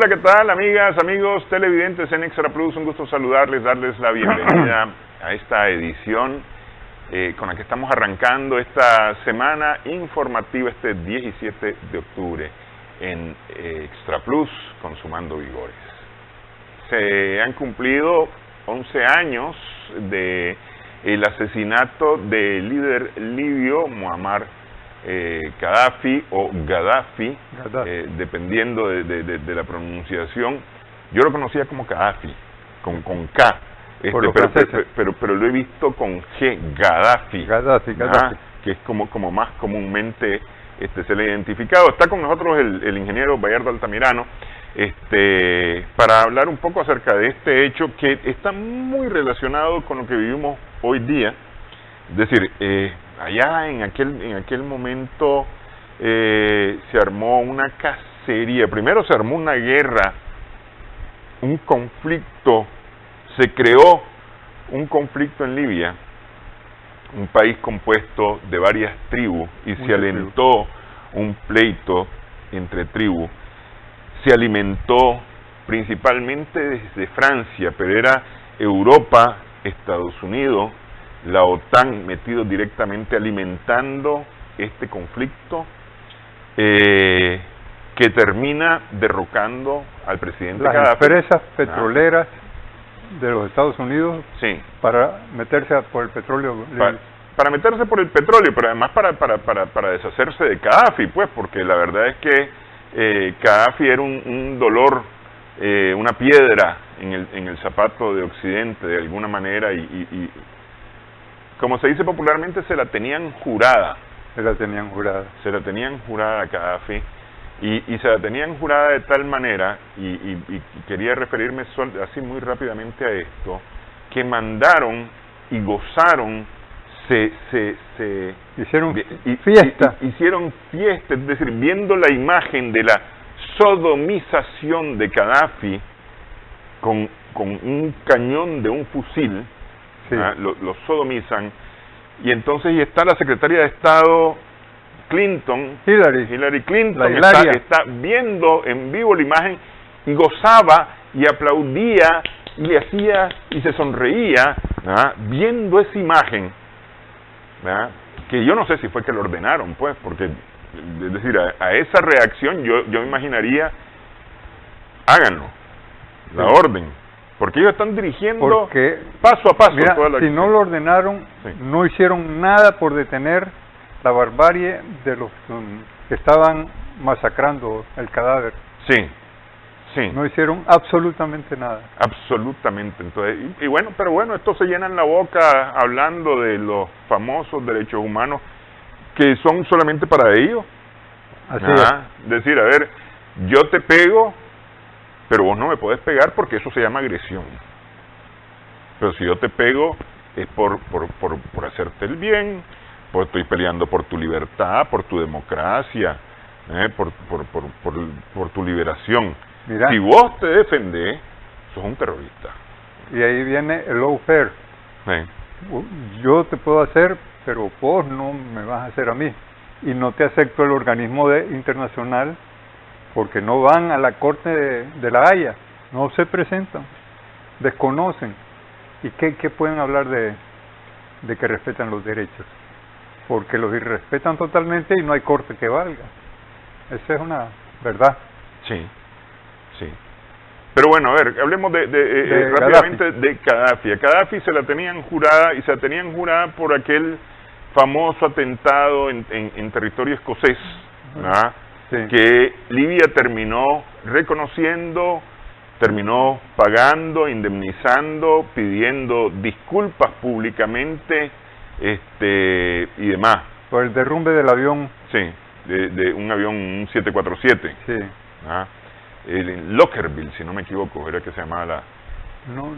Hola, ¿qué tal, amigas, amigos, televidentes en Extra Plus? Un gusto saludarles, darles la bienvenida a esta edición con la que estamos arrancando esta semana informativa, este 17 de octubre en Extra Plus, Consumando Vigores. Se han cumplido 11 años de el asesinato del líder libio Muammar Gaddafi o Gaddafi, dependiendo de la pronunciación. Yo lo conocía como Gaddafi, con K, pero lo he visto con G, Gaddafi, que es como más comúnmente se le ha identificado. Está con nosotros el ingeniero Bayardo Altamirano, para hablar un poco acerca de este hecho que está muy relacionado con lo que vivimos hoy día. Es decir, allá en aquel momento se armó una cacería. Primero se armó una guerra, un conflicto, se creó un conflicto en Libia, un país compuesto de varias tribus, y se alentó un pleito entre tribus. Se alimentó principalmente desde Francia, pero era Europa, Estados Unidos, la OTAN metido directamente alimentando este conflicto, que termina derrocando al presidente las Gaddafi. Empresas petroleras de los Estados Unidos, sí, para meterse por el petróleo. Para meterse por el petróleo, pero además para deshacerse de Gaddafi, pues, porque la verdad es que Gaddafi era un dolor, una piedra en el zapato de Occidente, de alguna manera, y como se dice popularmente, se la tenían jurada. Se la tenían jurada a Gaddafi, y se la tenían jurada de tal manera, y quería referirme así muy rápidamente a esto, que mandaron y gozaron, hicieron fiesta. Hicieron fiesta, es decir, viendo la imagen de la sodomización de Gaddafi con un cañón de un fusil. Sí. Lo sodomizan, y entonces está la secretaria de Estado Clinton, Hillary Clinton, está viendo en vivo la imagen y gozaba y aplaudía y le hacía y se sonreía, viendo esa imagen, que yo no sé si fue que lo ordenaron, pues, porque, es decir, a esa reacción yo imaginaría, háganlo, la orden. Porque ellos están dirigiendo paso a paso. Mira, toda la si no lo ordenaron, sí, no hicieron nada por detener la barbarie de los que estaban masacrando el cadáver. Sí, sí. No hicieron absolutamente nada. Absolutamente. Entonces, y bueno, pero bueno, estos se llenan la boca hablando de los famosos derechos humanos que son solamente para ellos. Así es. Decir, a ver, yo te pego, pero vos no me podés pegar porque eso se llama agresión. Pero si yo te pego es por hacerte el bien, porque estoy peleando por tu libertad, por tu democracia, por tu liberación. Mirá, si vos te defendés, sos un terrorista. Y ahí viene el lawfare. Sí. Yo te puedo hacer, pero vos no me vas a hacer a mí. Y no te acepto el organismo internacional, porque no van a la Corte de la Haya, no se presentan, desconocen. ¿Y qué pueden hablar de que respetan los derechos? Porque los irrespetan totalmente y no hay corte que valga. Esa es una verdad. Sí, sí. Pero bueno, a ver, hablemos rápidamente de Gaddafi. A Gaddafi se la tenían jurada, y se la tenían jurada por aquel famoso atentado en territorio escocés, ¿verdad? Sí. Que Libia terminó reconociendo, terminó pagando, indemnizando, pidiendo disculpas públicamente, y demás. Por el derrumbe del avión. Sí, de un avión, un 747. Sí. En Lockerbie, si no me equivoco, era que se llamaba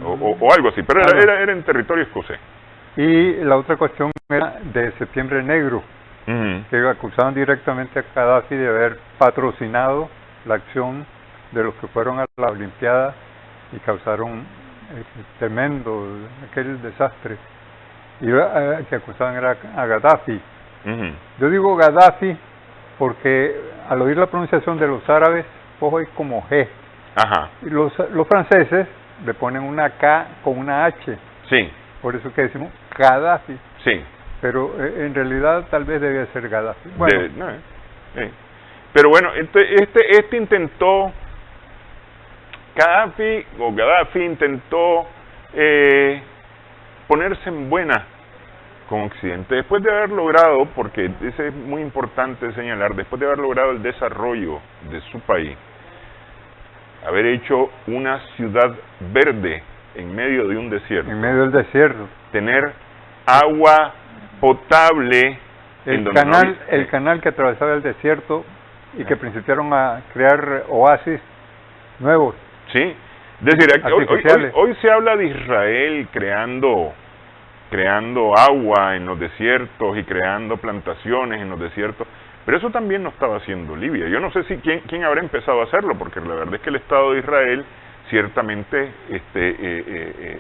o algo así, pero era en territorio escocés. Y la otra cuestión era de Septiembre Negro, que acusaban directamente a Gaddafi de haber patrocinado la acción de los que fueron a la Olimpiada y causaron tremendo aquel desastre, y que acusaban era a Gaddafi. Yo digo Gaddafi porque al oír la pronunciación de los árabes, ojo, es como G. Ajá. Y los franceses le ponen una K con una H. Sí. Por eso que decimos Gaddafi. Sí. Pero en realidad tal vez debía ser Gaddafi. Bueno. Pero bueno, este intentó, Gaddafi intentó ponerse en buena con Occidente, después de haber logrado, porque ese es muy importante señalar, después de haber logrado el desarrollo de su país, haber hecho una ciudad verde en medio de un desierto. En medio del desierto. Tener agua potable. El canal que atravesaba el desierto y que principiaron a crear oasis nuevos. Sí, es decir, hoy se habla de Israel creando agua en los desiertos y creando plantaciones en los desiertos, pero eso también no estaba haciendo Libia. Yo no sé si quién habrá empezado a hacerlo, porque la verdad es que el Estado de Israel ciertamente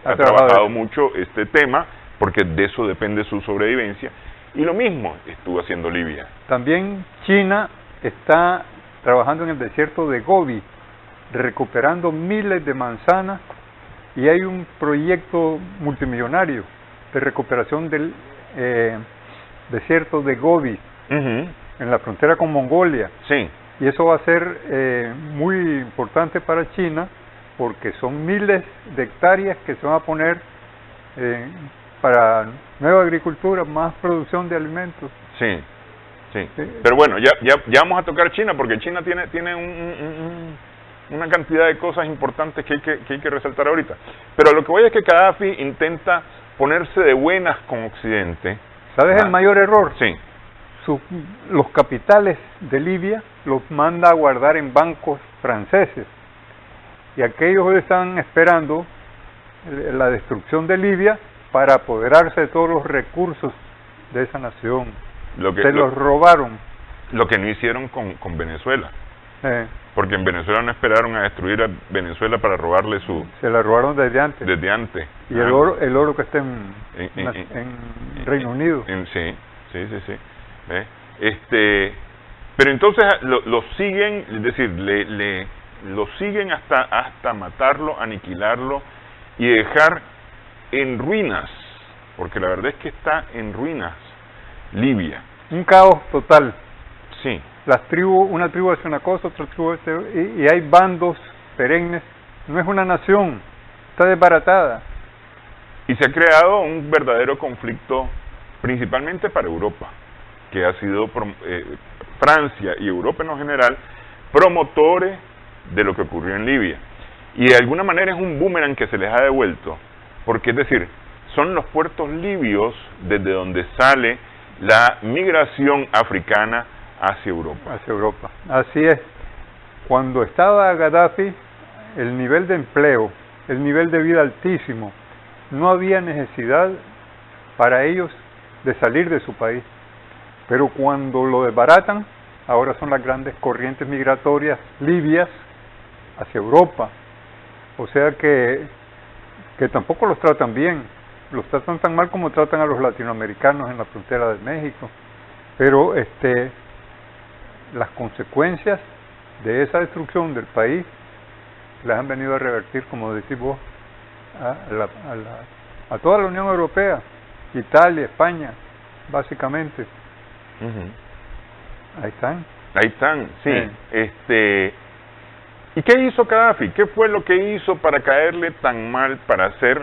ha trabajado mucho este tema, porque de eso depende su sobrevivencia, y lo mismo estuvo haciendo Libia. También China está trabajando en el desierto de Gobi, recuperando miles de manzanas, y hay un proyecto multimillonario de recuperación del desierto de Gobi, en la frontera con Mongolia. Sí. Y eso va a ser muy importante para China, porque son miles de hectáreas que se van a poner para nueva agricultura, más producción de alimentos. Sí, sí. Pero bueno, ya vamos a tocar China, porque China tiene una cantidad de cosas importantes que hay que resaltar ahorita. Pero lo que voy es que Gaddafi intenta ponerse de buenas con Occidente. ¿Sabes el mayor error? Sí. Los capitales de Libia los manda a guardar en bancos franceses. Y aquellos están esperando la destrucción de Libia para apoderarse de todos los recursos de esa nación. Se los robaron. Lo que no hicieron con Venezuela. Porque en Venezuela no esperaron a destruir a Venezuela para robarle se la robaron desde antes. Y el oro que está en Reino Unido. Sí. Pero entonces lo siguen, es decir, lo siguen hasta matarlo, aniquilarlo y dejar en ruinas, porque la verdad es que está en ruinas Libia. Un caos total. Sí. Una tribu hace una cosa, otra tribu hace, y hay bandos perennes. No es una nación, está desbaratada. Y se ha creado un verdadero conflicto, principalmente para Europa, que ha sido Francia y Europa en lo general promotores de lo que ocurrió en Libia. Y de alguna manera es un boomerang que se les ha devuelto, porque es decir, son los puertos libios desde donde sale la migración africana hacia Europa. Así es. Cuando estaba Gaddafi, el nivel de empleo, el nivel de vida altísimo, no había necesidad para ellos de salir de su país. Pero cuando lo desbaratan, ahora son las grandes corrientes migratorias libias hacia Europa. O sea que tampoco los tratan bien. Los tratan tan mal como tratan a los latinoamericanos en la frontera de México. Pero las consecuencias de esa destrucción del país las han venido a revertir, como decís vos, a toda la Unión Europea, Italia, España, básicamente. Ahí están, sí. ¿Y qué hizo Gaddafi? ¿Qué fue lo que hizo para caerle tan mal, para ser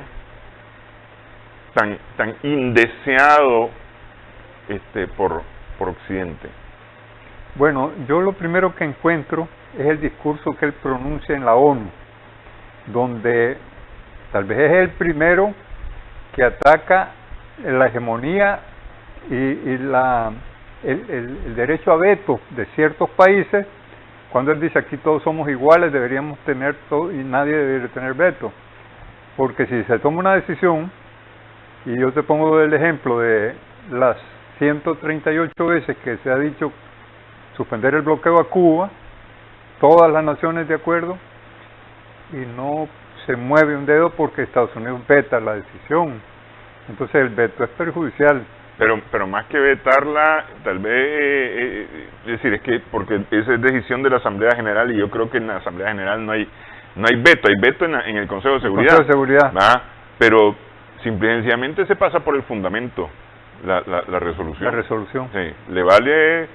tan indeseado por Occidente? Bueno, yo lo primero que encuentro es el discurso que él pronuncia en la ONU, donde tal vez es el primero que ataca la hegemonía y el derecho a veto de ciertos países, cuando él dice aquí todos somos iguales, deberíamos tener todo y nadie debería tener veto, porque si se toma una decisión, y yo te pongo el ejemplo de las 138 veces que se ha dicho suspender el bloqueo a Cuba, todas las naciones de acuerdo, y no se mueve un dedo porque Estados Unidos veta la decisión. Entonces el veto es perjudicial. Pero más que vetarla, tal vez, es decir, es que porque esa es decisión de la Asamblea General, y yo creo que en la Asamblea General no No hay veto en el Consejo de Seguridad. Consejo de Seguridad. Pero simple y sencillamente se pasa por el fundamento la resolución. La resolución. Sí, le vale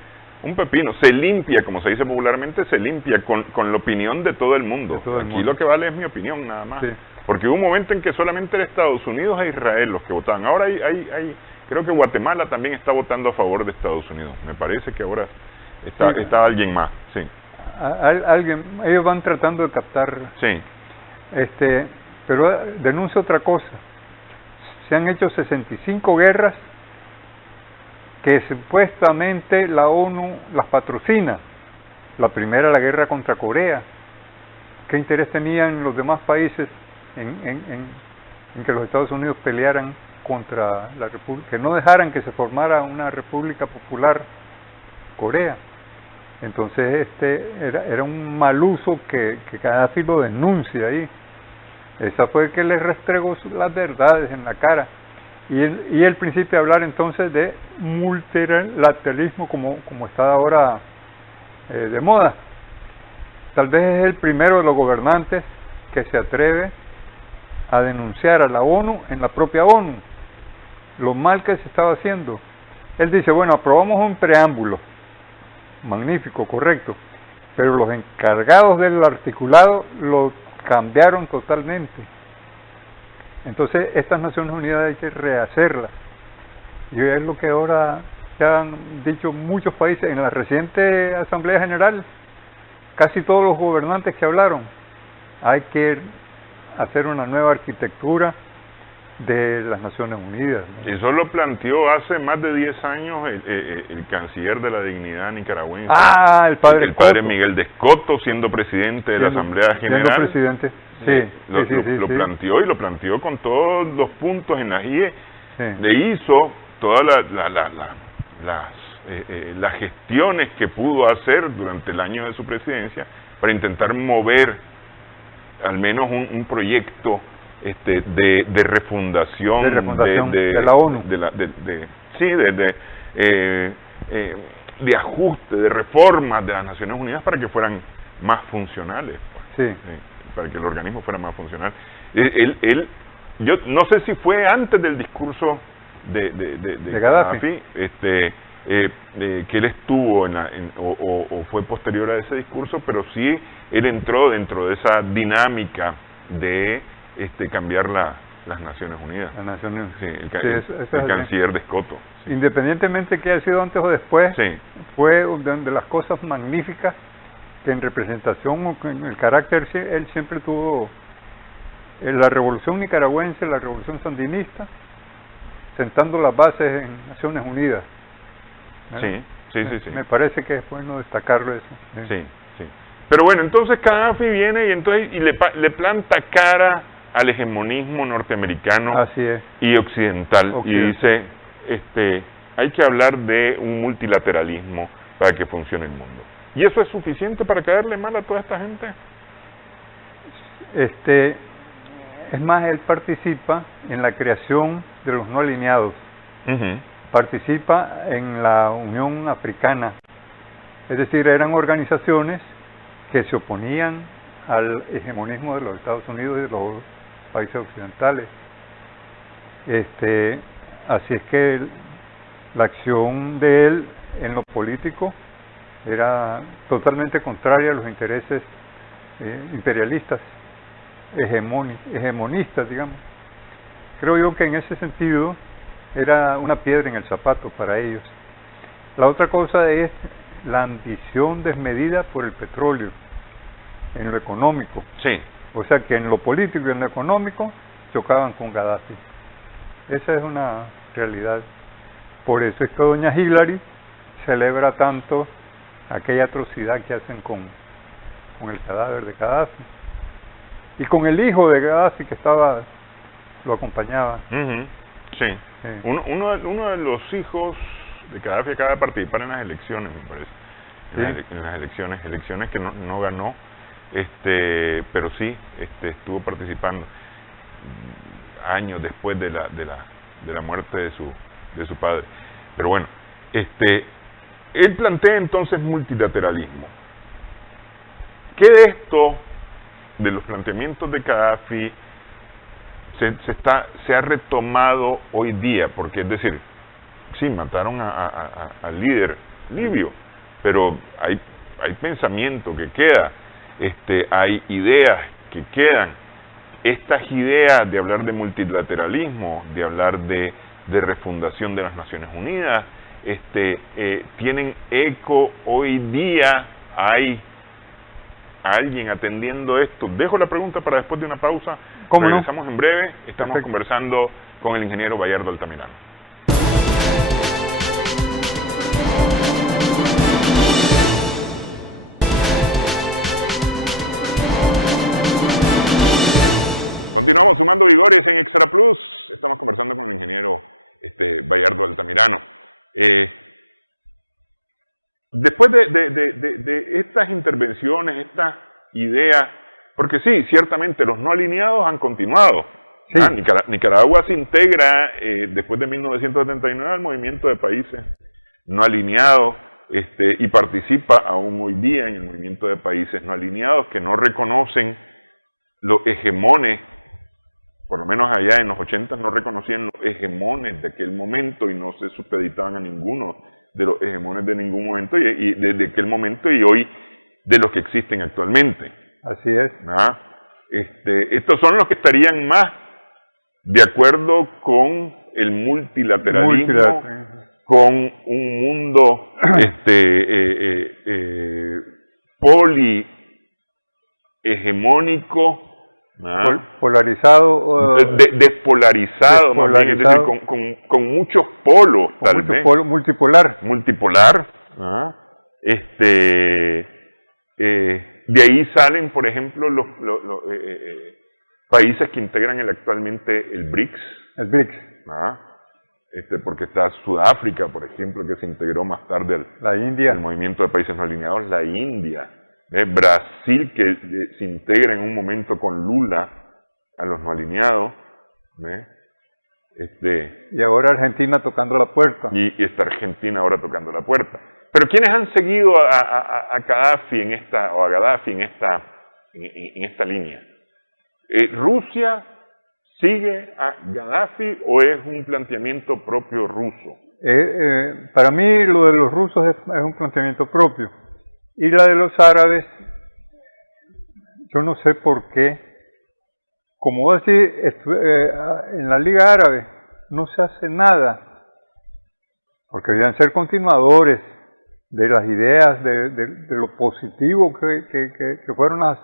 un pepino. Se limpia, como se dice popularmente, se limpia con la opinión de todo el mundo. Aquí lo que vale es mi opinión, nada más. Sí. Porque hubo un momento en que solamente era Estados Unidos e Israel los que votaban. Ahora creo que Guatemala también está votando a favor de Estados Unidos. Me parece que ahora está alguien más. Sí. Ellos van tratando de captar. Sí. Pero denuncio otra cosa. Se han hecho 65 guerras que supuestamente la ONU las patrocina. La primera, la guerra contra Corea. ¿Qué interés tenían los demás países en que los Estados Unidos pelearan contra la república, que no dejaran que se formara una república popular Corea? Entonces era un mal uso que Gaddafi lo denuncia ahí. Esa fue que le restregó las verdades en la cara. Y el principio de hablar entonces de multilateralismo como está ahora de moda. Tal vez es el primero de los gobernantes que se atreve a denunciar a la ONU en la propia ONU lo mal que se estaba haciendo. Él dice, bueno, aprobamos un preámbulo, magnífico, correcto, pero los encargados del articulado lo cambiaron totalmente. Entonces estas Naciones Unidas hay que rehacerlas, y es lo que ahora ya han dicho muchos países. En la reciente Asamblea General, casi todos los gobernantes que hablaron, hay que hacer una nueva arquitectura de las Naciones Unidas, ¿no? Eso lo planteó hace más de 10 años el canciller de la dignidad nicaragüense. El padre Miguel de Escoto, siendo presidente de la Asamblea General. Siendo presidente, sí. Lo planteó, y lo planteó con todos los puntos en la IE. Sí. Le hizo todas las gestiones que pudo hacer durante el año de su presidencia para intentar mover al menos un proyecto de refundación de la ONU, de ajuste, de reformas de las Naciones Unidas para que fueran más funcionales, para que el organismo fuera más funcional. Yo no sé si fue antes del discurso de Gaddafi, que él estuvo o fue posterior a ese discurso, pero sí él entró dentro de esa dinámica de cambiar las Naciones Unidas. Las Naciones Unidas. Sí, el canciller de Escoto. Sí. Independientemente que haya sido antes o después, fue de las cosas magníficas que en representación, en el carácter, él siempre tuvo. La revolución nicaragüense, la revolución sandinista, sentando las bases en Naciones Unidas. Sí. Me parece que es bueno destacarlo eso. Sí. Pero bueno, entonces Gaddafi viene y le planta cara al hegemonismo norteamericano. Así es. Y occidental. Y dice, hay que hablar de un multilateralismo para que funcione el mundo. ¿Y eso es suficiente para caerle mal a toda esta gente? Es más, él participa en la creación de los no alineados. Participa en la Unión Africana. Es decir, eran organizaciones que se oponían al hegemonismo de los Estados Unidos y de los países occidentales. Así es que la acción de él en lo político era totalmente contraria a los intereses imperialistas, hegemonistas, digamos. Creo yo que en ese sentido era una piedra en el zapato para ellos. La otra cosa es la ambición desmedida por el petróleo en lo económico. Sí. O sea que en lo político y en lo económico chocaban con Gaddafi. Esa es una realidad. Por eso es que doña Hillary celebra tanto aquella atrocidad que hacen con el cadáver de Gaddafi y con el hijo de Gaddafi que lo acompañaba. Sí. Uno de los hijos de Gaddafi acaba de participar en las elecciones, me parece. En las elecciones que no ganó, pero sí estuvo participando años después de la muerte de su padre. Pero bueno, él plantea entonces multilateralismo. ¿Qué de esto de los planteamientos de Gaddafi se ha retomado hoy día, porque es decir, sí, mataron al líder libio, pero hay pensamiento que queda, hay ideas que quedan. Estas ideas de hablar de multilateralismo, de hablar de refundación de las Naciones Unidas, tienen eco hoy día. Hay alguien atendiendo esto. Dejo la pregunta para después de una pausa. Regresamos en breve. Estamos conversando con el ingeniero Bayardo Altamirano. Continuamos sumando vigores en Extra Plus. Estamos conversando con el ingeniero Bayardo Altamirano. Después de estas intervenciones, estas ideas, porque sí, ciertamente los no alineados han continuado. Sí. Nicaragua se integra después de 1979 al movimiento de países no alineados y participa aún hoy día en el movimiento de países no alineados que no reconocen los hegemones. Por lo menos allá en los 80 no reconocían los hegemones de aquel momento y no se supeditaban a ninguno de los hegemones de ningún momento y desde aquel momento y hoy de los que existen actualmente. Así es. Estos son los que estarían más de acuerdo con el multilateralismo, con un mundo polihegemónico, polarizado, despolarizado, más bien, es decir, con muchos polos, tal vez. Multipolar. De ahí salen, por ejemplo, los países que integran actualmente el BRICS. El BRICS. Porque está Sudáfrica, por ejemplo, que se integró más tarde al movimiento de países no alineados, la India. Brasil, que se integra en un momento con Lula a los no alineados. Y ahora Argentina tocando la puerta. Y está Argentina ahora tocando la puerta. Pero ¿quiénes han seguido a Gaddafi en esta línea? ¿Rusia sigue a Gaddafi o es un planteamiento propio ruso? Para mí lo de los rusos es un planteamiento propio. Y la de los árabes, yo no sé por qué, como vos decís, en la Liga Árabe no se hace nada, porque deben ser continuadores de las ideas, de lo positivo que fueron las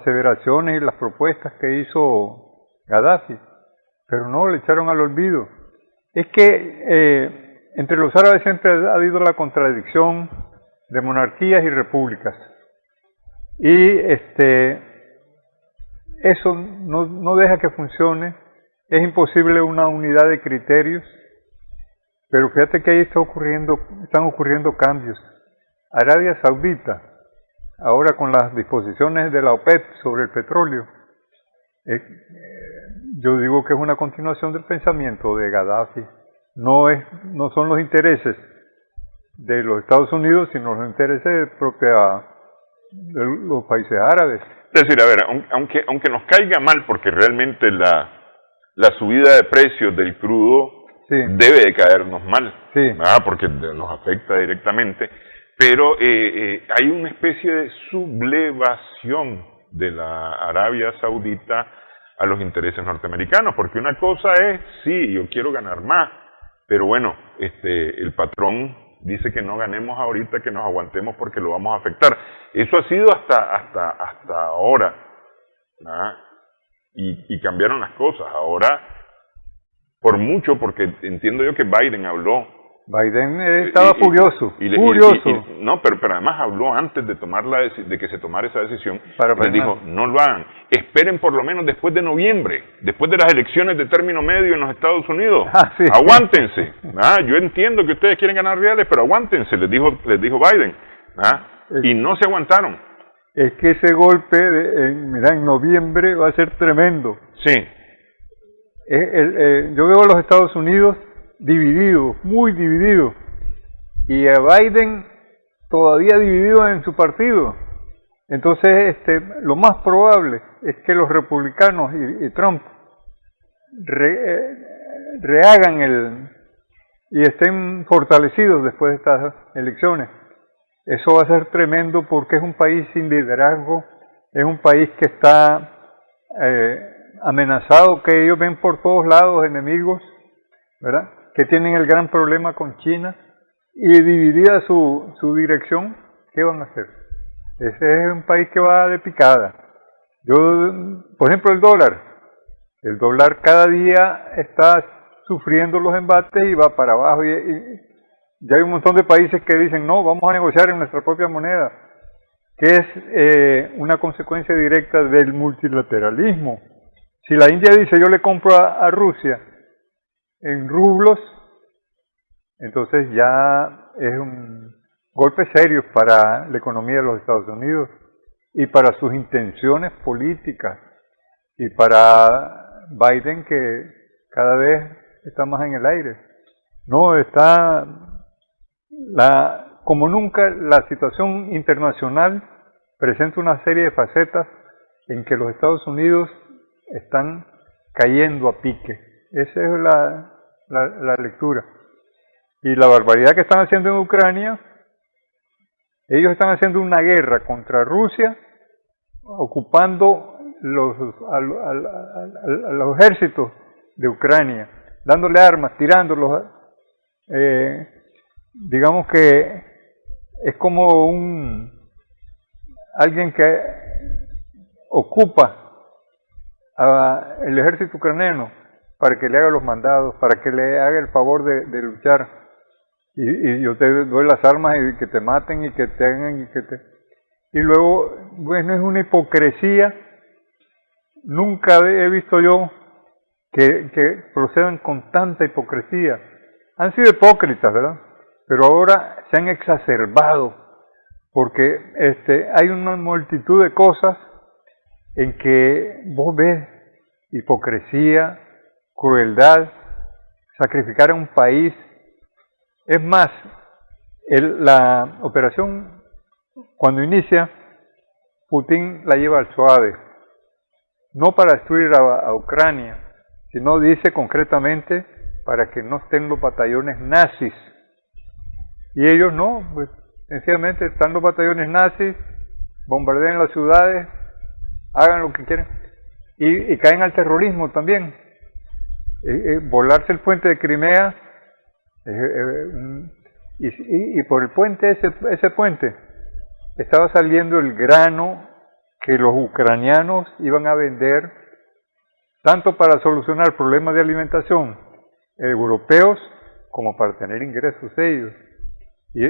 aseveraciones y las propuestas que hizo Gaddafi, pero no, le echaron al olvido. Es que entre los árabes siempre ha habido la contradicción de monarquías y repúblicas, y eso no deja que funcione. Es imposible una unidad de criterios, pero fíjate que ahí están ocurriendo cambios. Arabia Saudita, ahora con las disposiciones de la OPEP sobre el petróleo, yo digo que es una continuación del pensamiento de Gaddafi. No son los intereses de los Estados Unidos, sino los intereses de los países árabes. Es decir, a ver, aunque nos caiga mal, porque realmente la subida de precios del crudo debe de caernos mal, porque nos afecta directamente, pero hay una especie de sublevación de la Arabia Saudita a los intereses norteamericanos, porque una cosa es, sí, yo quiero ganar más, pero bueno, el patrón dice que no ganemos ahorita, que nos aguantemos porque lo vamos a afectar. Eso ha sido hasta ahora, y cambiaron las cosas. Ahora, por mucho, porque entiendo yo que Biden habló. Biden estaba furioso, furioso. No, pero además habló antes de que se tomara esa decisión. Les dijo, no lo hagan. Esperen por lo menos después de noviembre, después de las elecciones de término medio en los Estados Unidos. Aguántense. Yo entiendo que ustedes quieren ganar reales, pero aguántense, les dijo Biden. Y no se aguantaron. Es que ese golpe, en noviembre va a ser tremendo. Sí. Yo veo a los Estados Unidos dividido, muy dividido, y a Biden todavía dividido en su partido. Entonces, lo más probable es que los republicanos y Trump rehagan y estén fortalecidos después de estas elecciones. Eso va a ser tremendo porque es un país sin liderazgo, es un país que está amenazado, que ellos ven por todos lados enemigos, ¿verdad? Que tienen el gran problema con China, y dividida su dirección, ¿qué van a hacer? Ese es un país que va de picada. Por ejemplo, el dólar cada día está sufriendo los embates y va para abajo, y ya hay un montón de países que dicen, no, vamos a negociar en nuestra propia moneda, que es una consecuencia directa del multilateralismo. Si la India dice, yo le compro a Rusia en rublos, entonces ya es un golpe serio para la economía de los Estados Unidos y para sus intenciones políticas, y para Biden, que cada vez está más en el aire. No, está como nunca la situación internacional presenta una serie de facetas en que los Estados Unidos están cayendo a pique. Esa es la lectura. Y la barbaridad que están haciendo en Ucrania, ellos están haciendo una guerra contra Rusia, ocupando a los ejércitos de Ucrania, dándole armas, tirándolos. Digamos que es como alguien que ocupa el ejército ucraniano para que le haga los mandados, para que le haga el favor de luchar, y yo te doy las armas y que te maten y que te hagan y luego, bueno, es una hipocresía. Nunca he visto yo que procedan con tanta hipocresía. Han sido hipócritas, ¿verdad? Pero ahora se han exacerbado, porque hay una multitud de cosas en que vos ves hipocresía, crueldad, sacrificar a un país. Es más, la operación, cuando inicia, Putin la lleva al suave, no para destruir a Ucrania, sino dice concretamente para que no estén los batallones nazis. Y ellos no, pues sencillamente están los batallones nazis, bombardean las ciudades, hagan lo que quieran, y caen al terrorismo también. Volarse el puente de Crimea, y por el puente, ese puente, estaba saliendo el grano que los ucranianos iban a vender, tanto para solucionar problemas de alimentación europeos, como para tener ingresos ellos. Y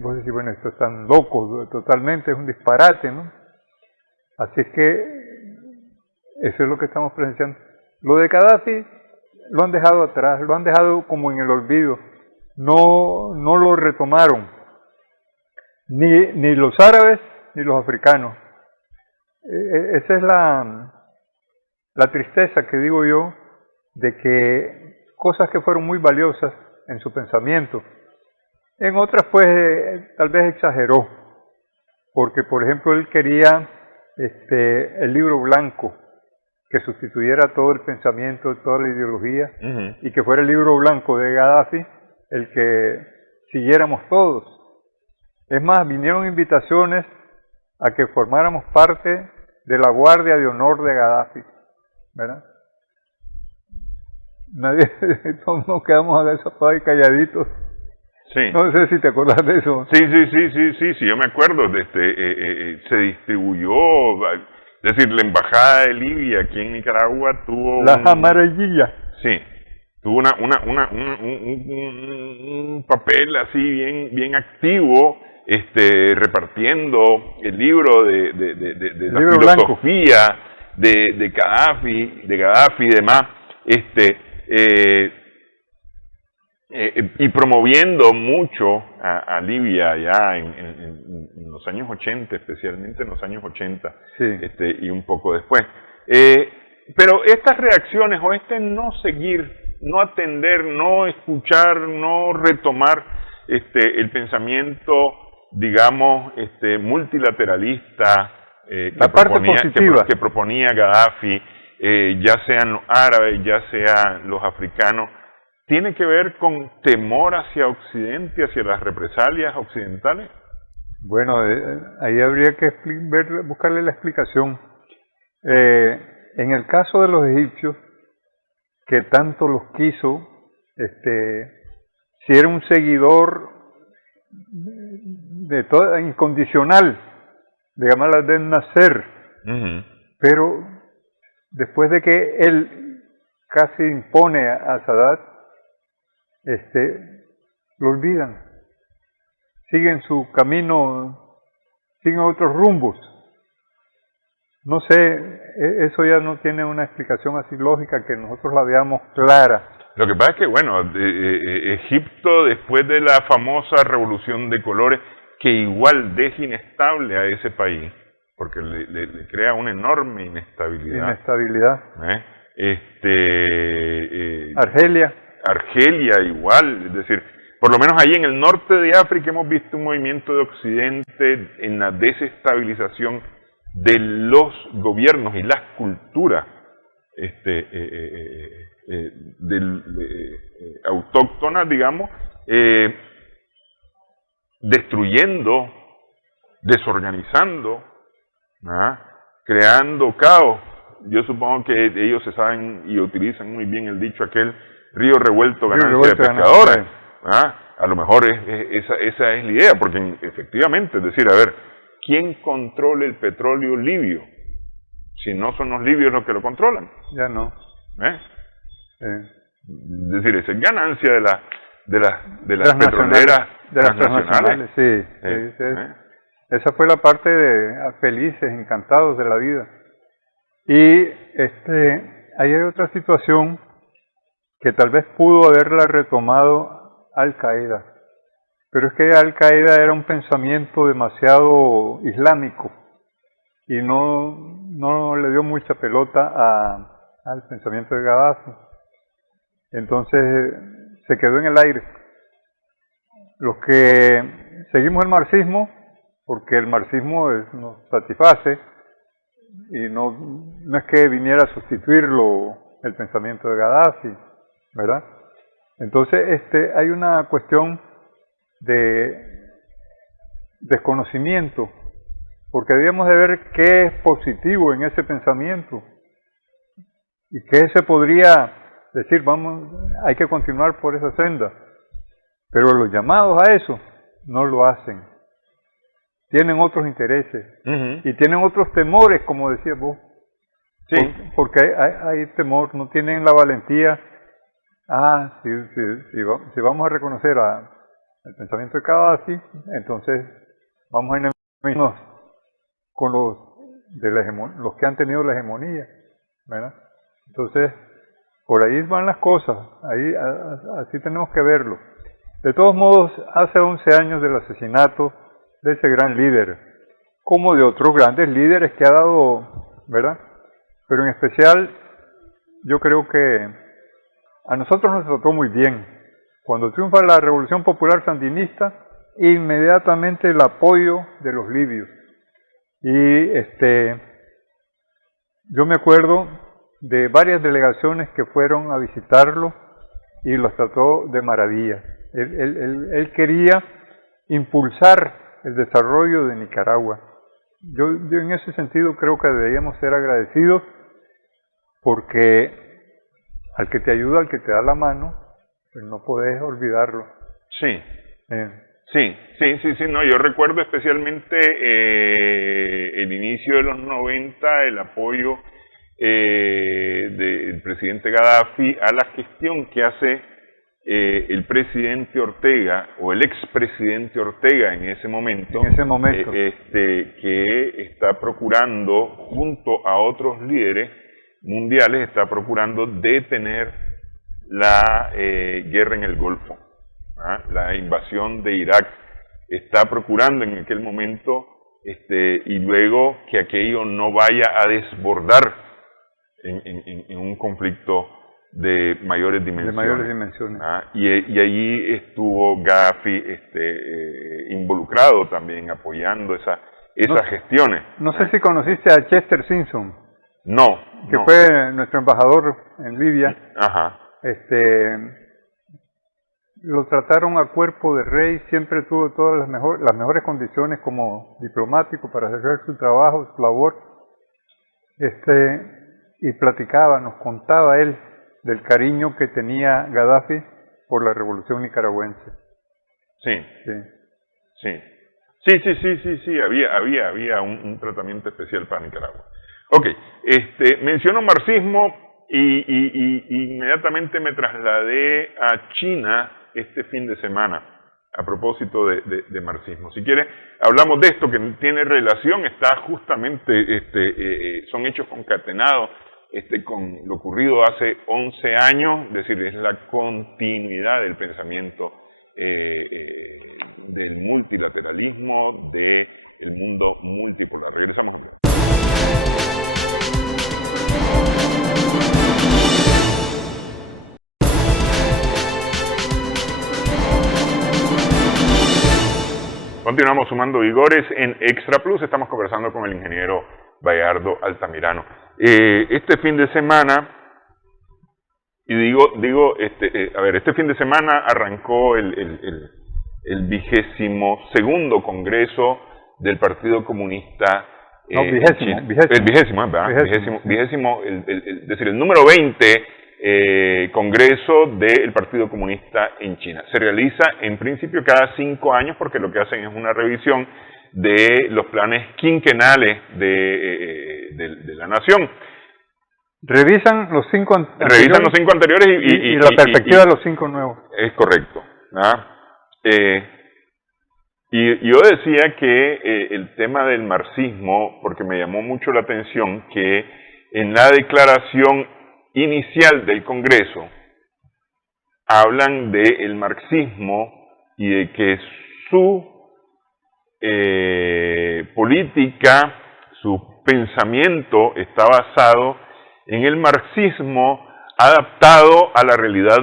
vos decís, bueno, estos están locos, totalmente, es un disparate, ¿no? Así es que eso es lo que estamos presenciando. Lo de Gaddafi lo han dejado atrás, lo han dejado como en el olvido, no lo retomaron, ni los árabes ni los africanos. Esa es la tristeza que digo yo, de que cosas que fueron muy valiosas en su pensamiento, en otras pues tal vez exageró, porque por ejemplo él quería el libro blanco, que sustituyera todo el pensamiento, toda la ideología, y que fuera el libro blanco de Gaddafi el que siguiéramos todos. Es más, vinieron invitaciones a que formáramos parte de la Guardia de Honor de Gaddafi, ¿verdad? Todos nos quedamos agazapados y calladitos. Sí. No sé si te acuerdas de eso. Sí, yo me acuerdo. Se distribuyó, es decir, la embajada de Libia aquí en Nicaragua tuvo la amarillilla. Sí, tuvo un papel así bien activo, repartiendo el libro de la libro filosofía de Gaddafi y demás, y promoviendo mucho a Libia ya en los años 80, especialmente en los años 80, sí. Y un poco después. Pero estas reacciones, o no seguir, no atender, no escuchar, no retomar el pensamiento digamos, multilateralista que proponía Gaddafi, ya sean los árabes, ya sean los africanos, ¿tiene que ver con temor hacia Occidente, hacia las represalias occidentales? Bueno, ahí habría que buscarle la explicación. En el caso de los egipcios, que tanto los quiso, si era un seguidor de toda incondicional de Gamal Abdel Nasser, pero después de que él casi impone a Sadat, lo olvidan, siguen su camino, siguen otros rumbos. No sé, eso ya no tiene una explicación así lógica que nosotros la veamos clara. Lo que pasa es que, bueno, Egipto, después de la famosa revolución de colores, que igual deja inestable a ese país, porque le crea una enorme inestabilidad. Argelia igual, es decir, por lo menos ahí en el norte de África hemos visto un movimiento de Occidente en la desestabilización de los gobiernos y las culturas autóctonas, digamos, destruyendo, desorganizando, creando caos. Yo supongo que ellos se saben y utilizan muy bien el dicho aquel, río revuelto, ganancia de pescadores. A lo mejor esa es la idea, porque efectivamente, es decir, a ver, ¿quién controla el petróleo libio? Si no son los libios los que lo controlan. Ya no. Es decir, esa es ganancia de las petroleras transnacionales. Sí. Esa fue la parte de felices, encantados de la vida. Y ahí hay otra situación que tal vez pudo haberla retomado Al-Qaeda. Pero es que Al-Qaeda era un pensamiento demasiado islámico y no le dio mucha pelota al pensamiento de Gaddafi. Entonces se quedó en el aire. Los que seguimos el marxismo, porque el marxismo nos satisface y no es que viniera a sustituirlo el pensamiento de Gaddafi, ¿verdad? Entonces hay una cuestión de desconocimiento, porque debíamos de ver qué es positivo en ese pensamiento y qué se podría decir, hay que continuar por esa senda, pero los llamados a eso no lo hacen, tienen otros intereses y tienen otros temores, como decías vos, porque hay temor, no tienen la valentía. Si vamos a reconocer el pensamiento de Gaddafi, entonces vamos a enemistarnos con los que han tenido la hegemonía, ¿verdad? Entonces, por ahí van las cosas, así tenemos que verlo. De todos modos, hace 11 años del asesinato de ese gran líder, como de otros grandes líderes que ha dado, ¿verdad? Pero en especial, yo creo que a nosotros nos trató muy bien. Cuando triunfa la Revolución Popular Sandinista, inmediatamente el apoyo de los libios. Y yo me acuerdo de varias delegaciones que fueron a visitarlo y los trató de maravilla. Él quería impulsar el desarrollo de Nicaragua. Yo en ese sentido creo que deberíamos ser agradecidos, porque al que te ayuda, al que te da la mano, pues no podés olvidarlo. Sí. No, yo recuerdo especialmente el inicio de los 90, el apoyo del presidente Gaddafi a la gestión que hace el presidente Ortega, o el expresidente Ortega en ese momento, que está procurando, junto a otros líderes mundiales, está procurando detener la guerra en el Golfo, la invasión de Irak. Está procurando en aquel momento, y luego que aquello no vaya a desbordar en un conflicto de mayores dimensiones. De mayores dimensiones. Y allí estuvo Gaddafi involucrado también, apoyando esas gestiones. No sé si conociste a Chester Simpson. No. Que fue nuestro embajador en Libia. Ajá. Lo trataron a cuerpo de rey, siempre tuvo todas las mejores condiciones como diplomático para hacer su trabajo, su labor. Y platicaba, nos contaba él del cariño que tenía Gaddafi por la revolución nicaragüense. Sí. Había un tratamiento especial para Nicaragua. Ok, menciono marxismo y inmediatamente me trasladé a China este fin de semana a propósito de marxismo. Si quiere, hablamos de esto que tiene relación, está justamente, son hechos concatenados con lo ocurrido hace 11 años, es decir, es la continuidad del pensamiento del multilateralismo, del mundo multipolar. Regresamos en breve. Continuamos sumando vigores en Extra Plus. Estamos conversando con el ingeniero Bayardo Altamirano. Este fin de semana, y este fin de semana arrancó el 22º Congreso del Partido Comunista. Vigésimo, es decir, el número 20 Congreso del Partido Comunista en China. Se realiza en principio cada 5 años porque lo que hacen es una revisión de los planes quinquenales de la nación. Revisan los 5 anteriores. Revisan los 5 anteriores y la perspectiva de los 5 nuevos. Es correcto. Y yo decía que el tema del marxismo, porque me llamó mucho la atención que en la declaración inicial del Congreso hablan del marxismo y de que su política, su pensamiento está basado en el marxismo adaptado a la realidad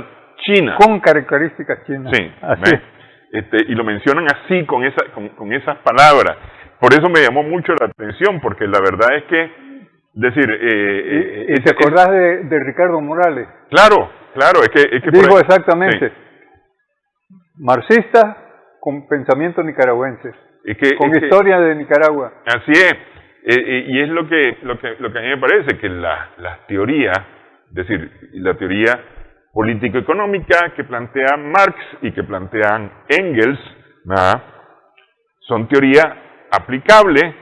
china. Con características chinas. Sí, así. Y lo mencionan así, con esas palabras. Por eso me llamó mucho la atención, porque la verdad es que, ¿Y te acordás de Ricardo Morales? Claro, es que dijo exactamente, sí. Marxista con pensamiento nicaragüense, con historia de Nicaragua. Así es, y es lo que a mí me parece, que las teorías, es decir, la teoría político-económica que plantea Marx y que plantean Engels, son teorías aplicables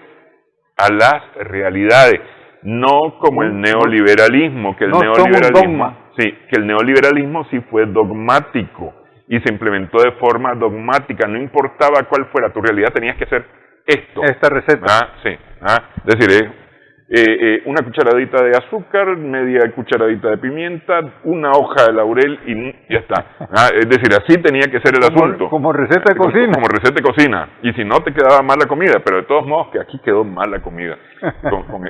a las realidades, no como el neoliberalismo, que el neoliberalismo sí fue dogmático y se implementó de forma dogmática, no importaba cuál fuera tu realidad, tenías que hacer esto. Esta receta. Es decir, una cucharadita de azúcar, media cucharadita de pimienta, una hoja de laurel y ya está. Es decir, así tenía que ser el asunto. Como receta de cocina. Como receta de cocina. Y si no, te quedaba mala comida, pero de todos modos que aquí quedó mala comida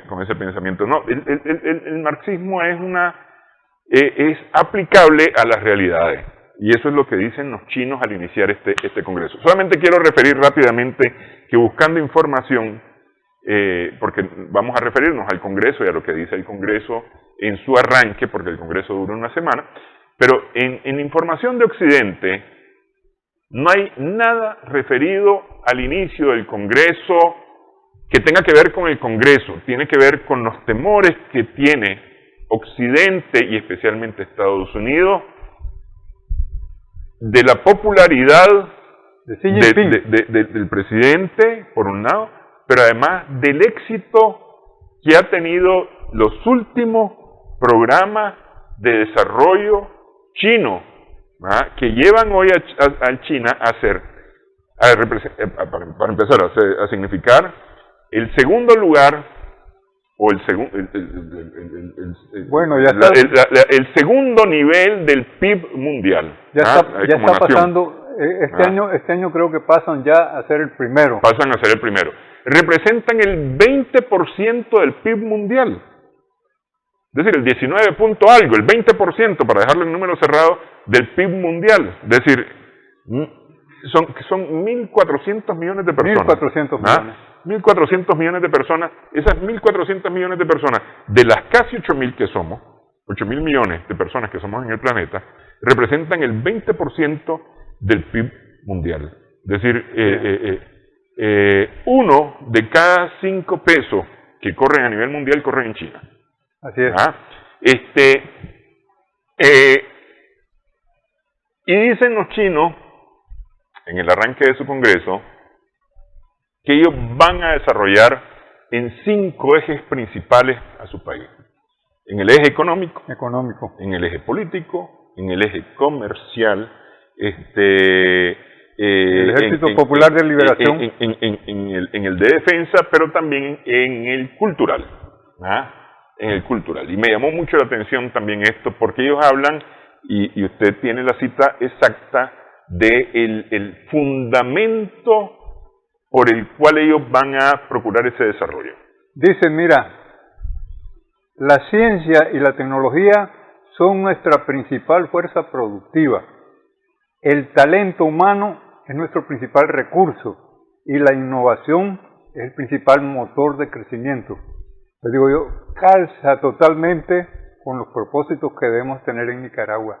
con ese pensamiento. No, el marxismo es aplicable a las realidades. Y eso es lo que dicen los chinos al iniciar este congreso. Solamente quiero referir rápidamente que buscando información, porque vamos a referirnos al Congreso y a lo que dice el Congreso en su arranque, porque el Congreso dura una semana, pero en información de Occidente no hay nada referido al inicio del Congreso que tenga que ver con el Congreso, tiene que ver con los temores que tiene Occidente y especialmente Estados Unidos de la popularidad del presidente, por un lado, pero además del éxito que ha tenido los últimos programas de desarrollo chino, que llevan hoy a China para empezar a significar el segundo lugar, o el segundo nivel del PIB mundial. Ya está pasando, este año creo que pasan ya a ser el primero. Pasan a ser el primero. Representan el 20% del PIB mundial. Es Es decir, el 19 punto algo, el 20%, para dejarlo en número cerrado, del PIB mundial. Es decir, son 1.400 millones de personas. 1.400 millones. 1.400 millones de personas. Esas 1.400 millones de personas, de las casi 8.000 que somos, 8.000 millones de personas que somos en el planeta, representan el 20% del PIB mundial. Es decir, 1 de cada 5 pesos que corren a nivel mundial corren en China. Así es. Y dicen los chinos, en el arranque de su congreso, que ellos van a desarrollar en 5 ejes principales a su país. En el eje económico, en el eje político, en el eje comercial, el Ejército Popular de Liberación, en el de defensa, pero también en el cultural. En el cultural. Y me llamó mucho la atención también esto, porque ellos hablan, y usted tiene la cita exacta, de el fundamento por el cual ellos van a procurar ese desarrollo. Dicen, mira, la ciencia y la tecnología son nuestra principal fuerza productiva. El talento humano es nuestro principal recurso y la innovación es el principal motor de crecimiento. Les digo yo, calza totalmente con los propósitos que debemos tener en Nicaragua.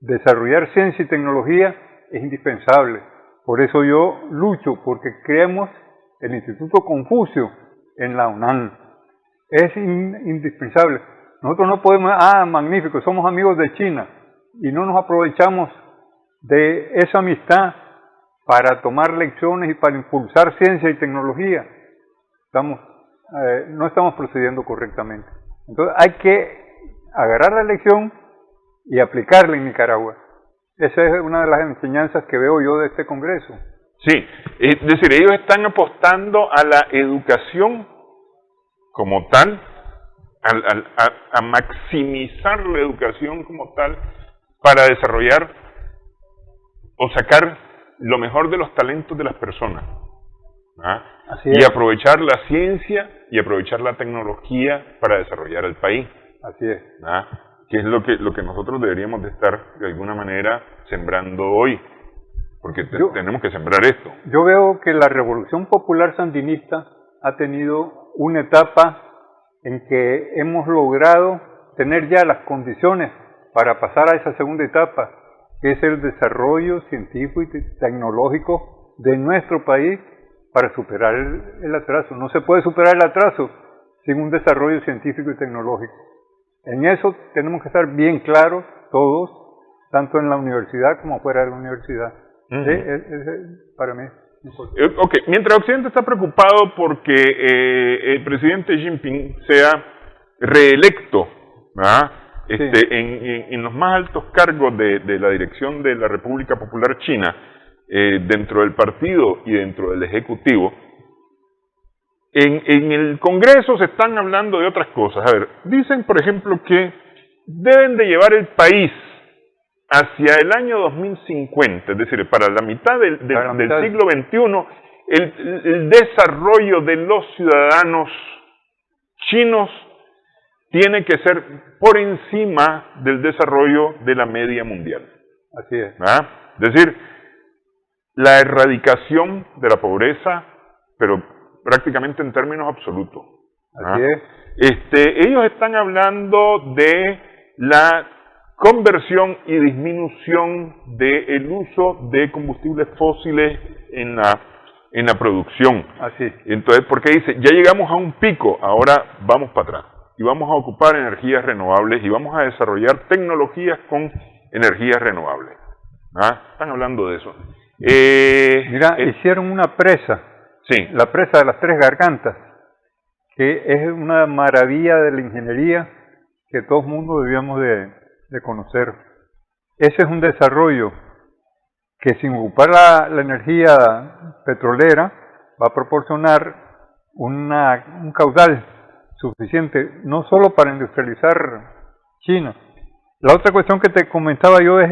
Desarrollar ciencia y tecnología es indispensable. Por eso yo lucho porque creemos el Instituto Confucio en la UNAM. Es indispensable. Nosotros no podemos, magnífico, somos amigos de China y no nos aprovechamos de esa amistad para tomar lecciones y para impulsar ciencia y tecnología. No estamos procediendo correctamente. Entonces hay que agarrar la lección y aplicarla en Nicaragua. Esa es una de las enseñanzas que veo yo de este Congreso. Sí, es decir, ellos están apostando a la educación como tal, a maximizar la educación como tal, para desarrollar o sacar lo mejor de los talentos de las personas. Así es. Y aprovechar la ciencia y aprovechar la tecnología para desarrollar el país. Así es. Que es lo que nosotros deberíamos de estar de alguna manera sembrando hoy, porque tenemos que sembrar esto. Yo veo que la Revolución Popular Sandinista ha tenido una etapa en que hemos logrado tener ya las condiciones para pasar a esa segunda etapa, que es el desarrollo científico y tecnológico de nuestro país para superar el atraso. No se puede superar el atraso sin un desarrollo científico y tecnológico. En eso tenemos que estar bien claros todos, tanto en la universidad como fuera de la universidad. Para mí. Mientras Occidente está preocupado porque el presidente Xi Jinping sea reelecto en los más altos cargos de la dirección de la República Popular China, dentro del partido y dentro del Ejecutivo, en el Congreso se están hablando de otras cosas. A ver, dicen, por ejemplo, que deben de llevar el país hacia el año 2050, es decir, para la mitad del siglo XXI, el desarrollo de los ciudadanos chinos tiene que ser por encima del desarrollo de la media mundial. Así es. Es decir, la erradicación de la pobreza, pero prácticamente en términos absolutos. Así es. Ellos están hablando de la conversión y disminución del uso de combustibles fósiles en la producción. Así. Entonces, porque dice, ya llegamos a un pico, ahora vamos para atrás y vamos a ocupar energías renovables y vamos a desarrollar tecnologías con energías renovables. Están hablando de eso. Mira, hicieron una presa, sí, la presa de las Tres Gargantas, que es una maravilla de la ingeniería que todo el mundo debíamos de conocer. Ese es un desarrollo que, sin ocupar la energía petrolera, va a proporcionar un caudal suficiente, no solo para industrializar China. La otra cuestión que te comentaba yo es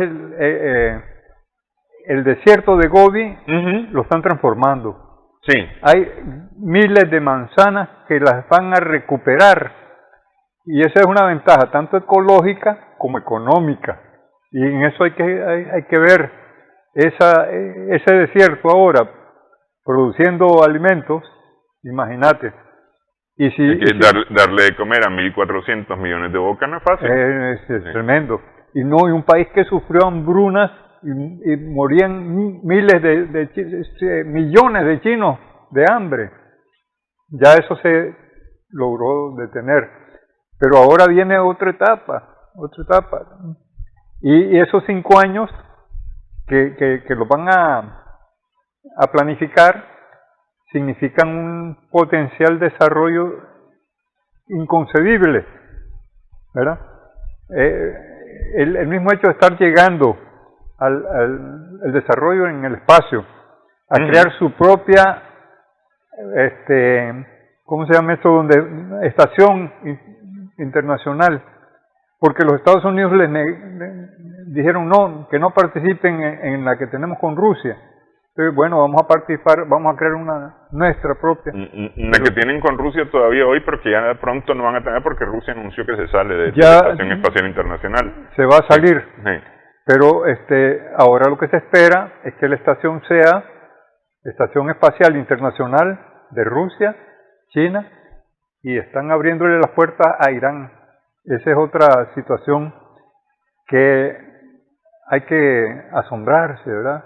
el desierto de Gobi. Lo están transformando. Sí. Hay miles de manzanas que las van a recuperar Y esa es una ventaja, tanto ecológica como económica. Y en eso hay que ver ese desierto ahora, produciendo alimentos, imagínate. Y si, darle de comer a 1.400 millones de bocas no es fácil. Es tremendo. Y un país que sufrió hambrunas y morían millones de chinos de hambre. Ya eso se logró detener. Pero ahora viene otra etapa. Y esos 5 años que los van a planificar significan un potencial desarrollo inconcebible, ¿verdad? El mismo hecho de estar llegando al desarrollo en el espacio, a crear su propia, ¿cómo se llama esto? Estación internacional, porque los Estados Unidos les dijeron no, que no participen en la que tenemos con Rusia. Entonces, bueno, vamos a participar, vamos a crear una nuestra propia. La que tienen con Rusia todavía hoy, pero que ya pronto no van a tener porque Rusia anunció que se sale de la Estación Espacial Internacional. Se va a salir. Sí. Pero ahora lo que se espera es que la estación sea Estación Espacial Internacional de Rusia, China, y están abriéndole las puertas a Irán. Esa es otra situación que hay que asombrarse, ¿verdad?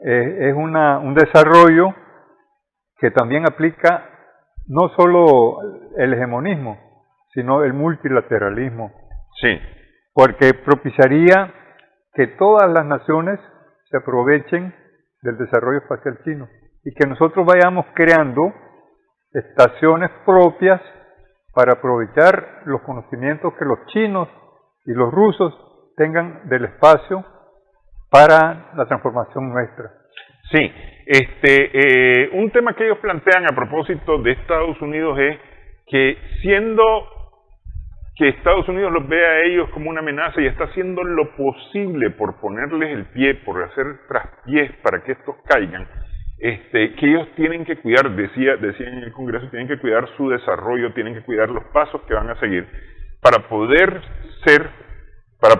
Es un desarrollo que también aplica no solo el hegemonismo, sino el multilateralismo. Sí. Porque propiciaría que todas las naciones se aprovechen del desarrollo espacial chino y que nosotros vayamos creando estaciones propias para aprovechar los conocimientos que los chinos y los rusos tengan del espacio para la transformación nuestra. Sí, un tema que ellos plantean a propósito de Estados Unidos es que siendo que Estados Unidos los ve a ellos como una amenaza y está haciendo lo posible por ponerles el pie, por hacer traspiés para que estos caigan, que ellos tienen que cuidar, decía en el Congreso, tienen que cuidar su desarrollo, tienen que cuidar los pasos que van a seguir para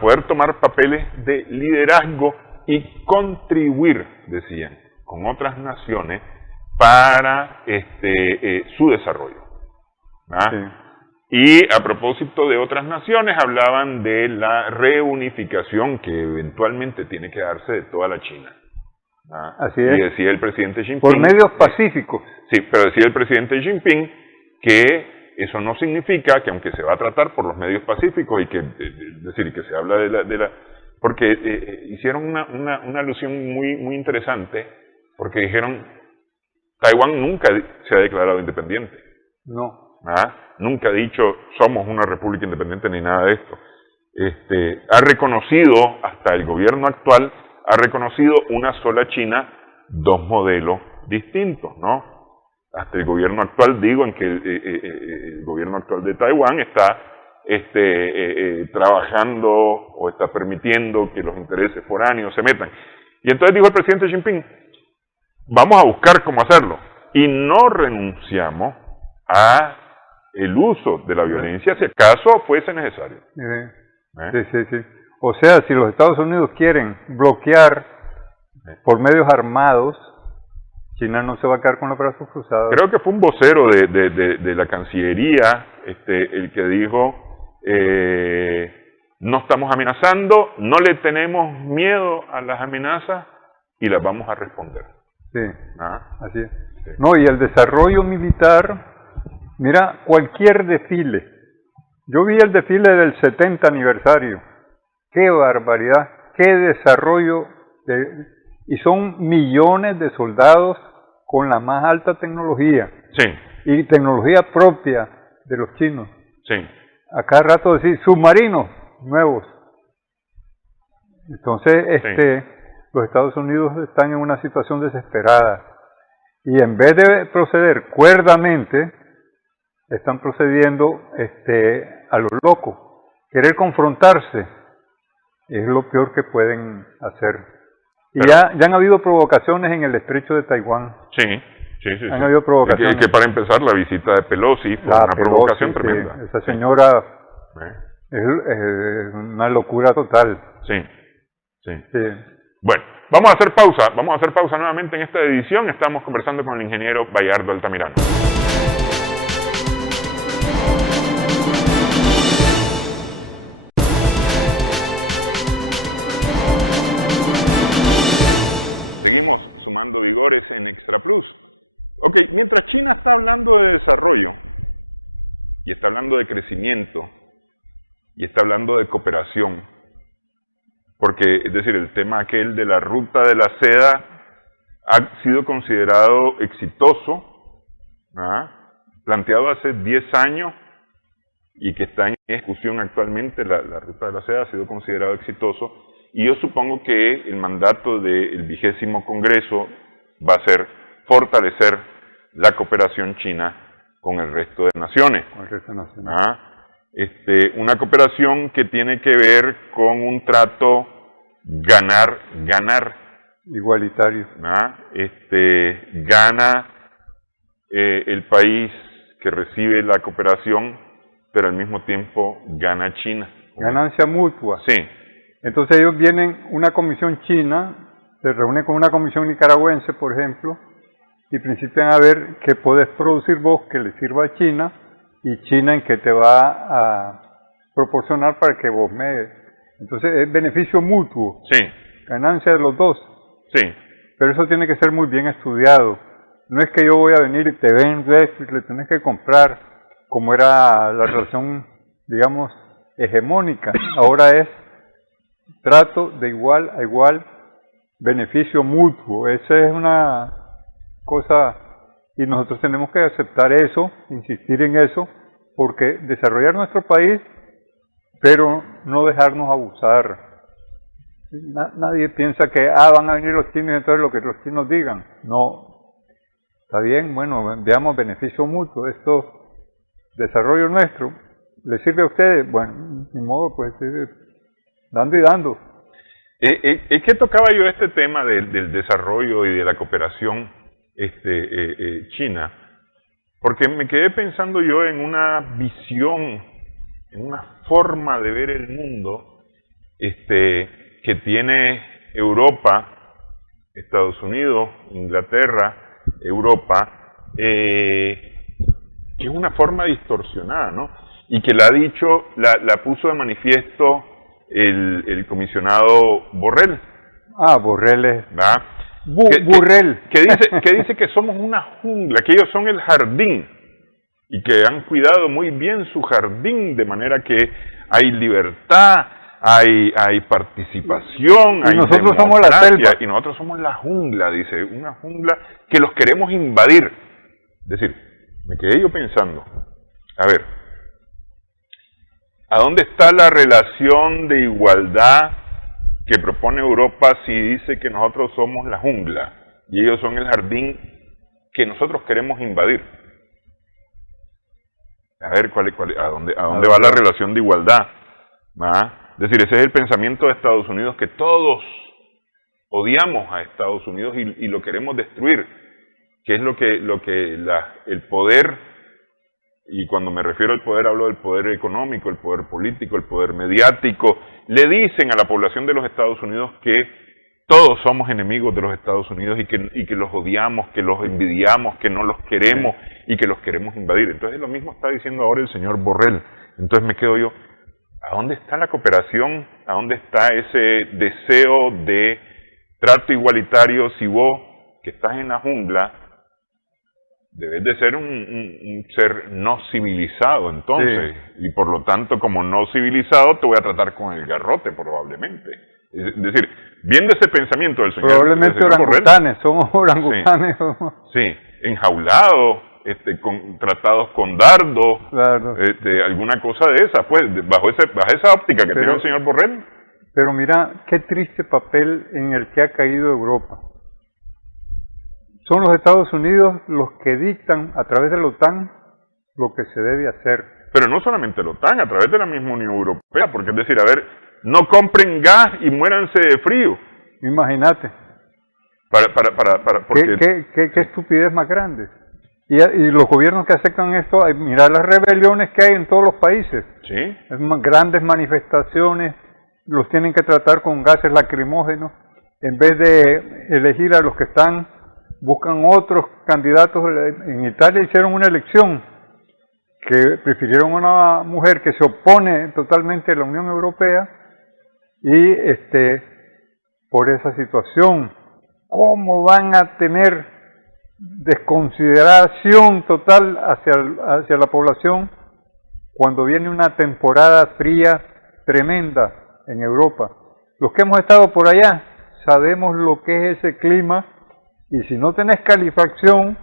poder tomar papeles de liderazgo y contribuir, decían, con otras naciones para su desarrollo. ¿Ah? Sí. Y a propósito de otras naciones, hablaban de la reunificación que eventualmente tiene que darse de toda la China. ¿Ah? Así es. Y decía el presidente Xi Jinping... Por medios pacíficos. Sí, pero decía el presidente Xi Jinping que eso no significa que aunque se va a tratar por los medios pacíficos y que, es decir, que se habla de la porque hicieron una alusión muy interesante, porque dijeron, Taiwán nunca se ha declarado independiente. No. Nunca ha dicho, somos una república independiente ni nada de esto. Ha reconocido, hasta el gobierno actual, ha reconocido una sola China, 2 modelos distintos, ¿no? Hasta el gobierno actual, digo, en que el gobierno actual de Taiwán está trabajando o está permitiendo que los intereses foráneos se metan. Y entonces dijo el presidente Xi Jinping, vamos a buscar cómo hacerlo. Y no renunciamos a el uso de la violencia si acaso fuese necesario. Sí. O sea, si los Estados Unidos quieren bloquear por medios armados, China no se va a quedar con los brazos cruzados. Creo que fue un vocero de la Cancillería el que dijo, no estamos amenazando, no le tenemos miedo a las amenazas y las vamos a responder. Sí, así es. Sí. No, y el desarrollo militar, mira, cualquier desfile. Yo vi el desfile del 70 aniversario. ¡Qué barbaridad! ¡Qué desarrollo! Y son millones de soldados con la más alta tecnología. Sí. Y tecnología propia de los chinos. Sí. A cada rato decir, submarinos nuevos. Entonces, los Estados Unidos están en una situación desesperada. Y en vez de proceder cuerdamente, están procediendo a lo loco. Querer confrontarse es lo peor que pueden hacer. Y ya han habido provocaciones en el estrecho de Taiwán. Sí. Han habido provocaciones. Que para empezar, la visita de Pelosi fue una provocación tremenda. Sí. Esa señora es una locura total. Sí. Bueno, vamos a hacer pausa nuevamente en esta edición. Estamos conversando con el ingeniero Bayardo Altamirano. Seguimos sumando vigores en Extra Plus. Ok, mientras China está hablando de desarrollo, y está hablando de crecimiento, y está hablando de cooperación, porque, es decir, el tema aquel de la ruta de la seda ha sido considerado exitoso, planteado hace 10 años, y que está en discusión actualmente, la ruta de la seda ha sido considerado exitoso, y yo supongo que el mandato del 20º Congreso va a ser fortalecer la cooperación china con el resto de naciones. Una cooperación que tiene que ver con un trato ganar. Igualitario. Gana el país que recibe la cooperación, pero al mismo tiempo gana China. Ganancia mutua. Sí. Entonces ellos vienen, una comisión china, se reúne con una comisión nicaragüense, por ejemplo, y principian a ver qué podés producir vos que le sirva a China, y China en qué te va a proporcionar para que vos me... Entonces es beneficio mutuo. Sí. Ganancia de los dos. Sí. Pero eso tiene que ser muy bien estudiado. No es que yo voy a venir y te vendo esto y le tenés que comprar, como era la relación, digamos, hegemónica. Ahora es trato de igual a igual, beneficio mutuo. Esa es una cosa, y nosotros tenemos que aceptar eso, insistir en eso, porque desarrollar nuestro país, pero no dejarnos abusar. Nadie piensa que van a venir los chinos y entonces lo que los chinos digan. No, está bien, bueno, veamos beneficio mutuo. Esto, desarrollo nuestro, ¿le sirve a ustedes? Bueno, ni modo, pues dando y dando. Es que tocaba yo este tema del desarrollo y de la cooperación china, porque me quedé pensando yo en una visión, en una forma de ver el mundo que tiene Europa, Estados Unidos, Inglaterra, Europa, que es una forma distorsionada, ¿no? Y que la puso de manifiesto el comisionado Borrell. Borrell es... ¿verdad? Borrell. Que dice que somos una jungla, que ellos son el jardín, y que han cuidado muy bien su jardín, de manera que hay libertad, hay participación, y hay nosotros somos la selva. Y nosotros somos la jungla, dice, una jungla que los queremos invadir. Es decir, me quedé yo pensando, a ver, ¿a dónde está la relación de igualdad que propone Europa si dice que nosotros somos la jungla y ellos son el jardín que nosotros queremos invadir? A ver, ¿a dónde va la relación de igualdad? Es decir, ese es el pensamiento de Estados Unidos, que todos odiamos a Estados Unidos y lo queremos destruir, que es lo que el poder, y cuando me refiero al poder hablo del poder económico, el poder político, el poder mediático, le dicen a la población de los Estados Unidos que todos somos enemigos de los Estados Unidos y que los odiamos, que los envidiamos, que no los queremos y que los queremos invadir. Entonces lo mismo está diciendo ahora el señor Borrell. Entonces me quedo yo, ¿a dónde está la cooperación? ¿A dónde está ese deseo de trato igualitario si vos, que estás en la jungla, debes de ser un ser no civilizado, entonces, y por lo tanto, como no civilizado, te voy a tratar con el garrote, probablemente. Es decir, viendo ese pensamiento del señor... Probablemente orangutanes, somos orangutanes. Sí, enjaulados, tratados con dardos, claro. Alguna cosa de esa, pues, bajo esa óptica que tiene el señor Borrell. Pero mira, qué triste papel en el que ha caído Europa. Son los Estados Unidos los que dictan a través de la OTAN lo que se debe hacer. Pero no solamente la OTAN, a través de la misma Unión Europea, porque es decir, a ver, no compren gas y muéranse de frío. Imagínate. Porque... ¿Qué estupidez más grande? Y los gobiernos que aceptan esto, mira las rebeliones que hay en todos los países. Sí. Grandes manifestaciones, los tienen que tratar con gases lacrimógenos. En vez de elegir a los que están, buscan otros candidatos. En Italia hicieron una elección que prefirieron una mujer que se opone totalmente a la Unión Europea y por esa situación, ¿cómo van a tener desconsideración total hacia la población cuando viene una temporada fría tremenda en Europa? Los que hemos estado por allá sabemos lo que es ese clima, y si no tenés calefacción,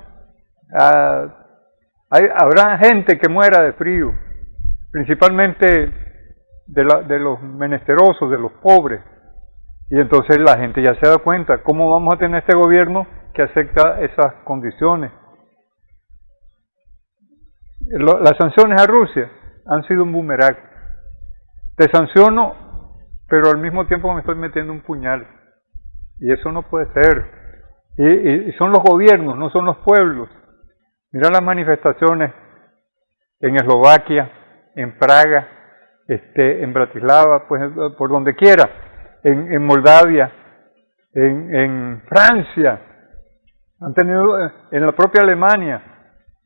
habrá gente que muera de frío, principalmente de los menesterosos, de los pobres. Y entonces la gente ya se da cuenta, ¿cómo vamos a tener este gobierno que acepta esas condiciones? Las sanciones a Rusia han sido un boomerang. Te sanciono, pero al mismo tiempo me estoy metiendo un puñal. Y eso no puede ser. Y son los gobiernos, no son los pueblos. Mira las manifestaciones en Eslovaquia, en Praga, en Bratislava, pues por donde quiera, en Moldavia, en Francia, han tenido, en la propia Alemania,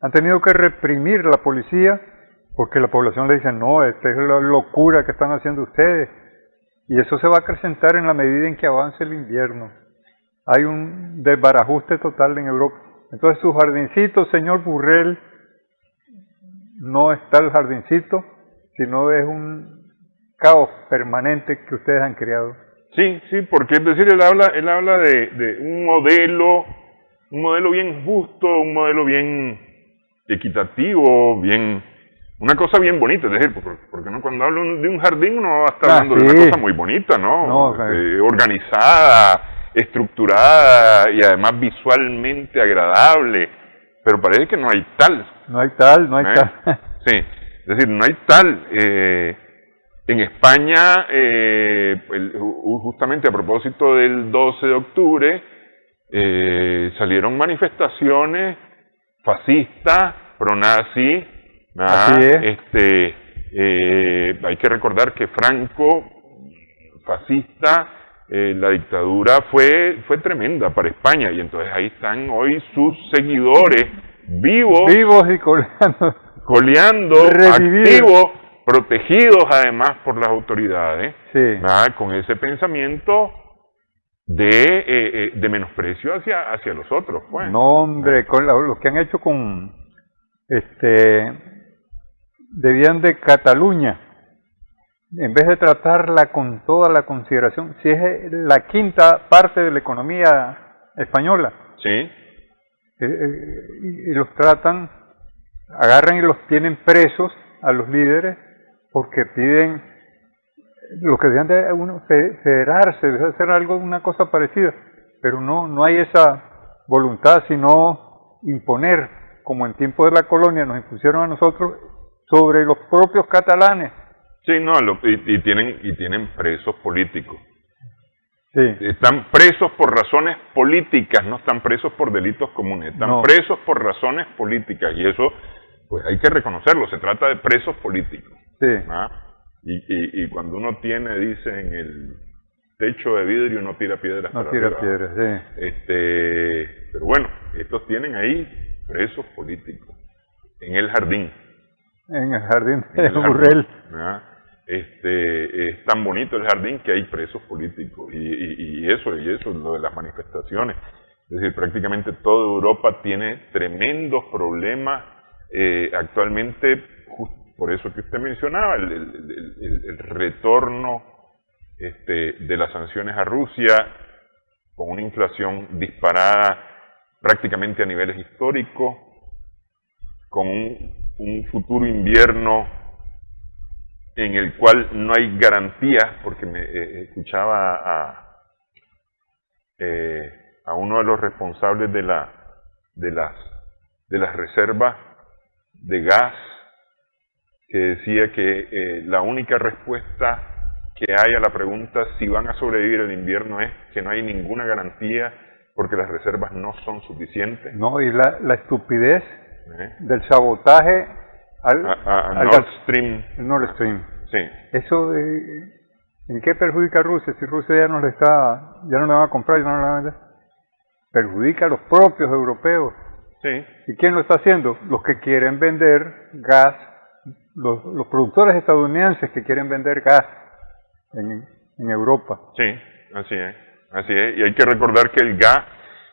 han tenido que reprimir la policía porque la población le dice, no, esta es la locura que están haciendo ustedes. Y eso se va a acrecentar en la medida en que avance el invierno. Hay un desbarajuste total en Europa. Entonces su jardincito, señor Borrell, no está el jardincito, sino es un caos permanente que ustedes han creado. Sí, porque es decir, él habla de un modelo bien justo, un modelo bien equitativo, una cosa bien bonita, es decir, porque no, cuando hablo de un jardín uno va a estar hablando de una cosa muy bonita, ¿no? Organizada, estructurada y además visualmente agradable, pero parece que no hay tal. No hay tal. Sí, es decir, no hay tal. En España, justamente a propósito del 12 de octubre, salieron manifestaciones fascistas, pro-nazi. Hay que recordar que Franco, fascista, la dictadura fue tremenda para España, y entonces ahí están hoy sus seguidores vivos y coleando, activos, protegidos además por las autoridades, con ese pensamiento de menosprecio hacia los otros, pues. No, hombre, con lo que han hecho con debían de Cataluña, en vez de tratarla con toda la consideración, si es la quinta parte de la economía española, sí, y los tratan, agarran y los tienen presos a los líderes porque piden lo que debían de federarse, de hacer una cosa parecida, pero no hay esa voluntad, sino imponer, como en tiempo de la colonia nos impusieron a nosotros sobre los propios catalanes. Sí, y tienen presos políticos. Sí. Están presos por razones políticas, no están presos por delitos comunes, están presos por razones políticas, y eso pues hay que reconocerlo, se trata de presos políticos. Sí. Y cuando uno tiene, dice, en el techo de vidrio no tira piedras para arriba. Sí. Pero bueno, estos tienen ahí presos políticos en el jardín. En el jardín de Borrell. Es tan bonito el jardín que hay presos políticos, y eso lo de las manifestaciones. Es decir, prácticamente toda Europa tiene tremendos problemas actualmente, por eso que usted mencionaba, el retorno de las sanciones a Rusia, con una inflación disparada prácticamente a niveles históricos, con un futuro invierno en el cual no hay garantías, porque me escuchaba a uno de los responsables de las reservas de gas, que decía que la única respuesta que hay a la pregunta si van a sobrevivir el invierno es que no hay ninguna garantía, porque las reservas no son suficientes. No, y la estupidez del sabotaje al Nord Stream. Nord Stream. Sí. Eso, ¿en qué perjudica a Rusia? Si Rusia ya no le va a comprar, ya no le va a vender. Perjudica a los propios europeos. Sí. ¿Y quién lo está haciendo? Los que quieren vender gas, los productores estadounidenses que quieren vender gas en Europa. Sí, así es. Así es. Y hay que recordar que el gas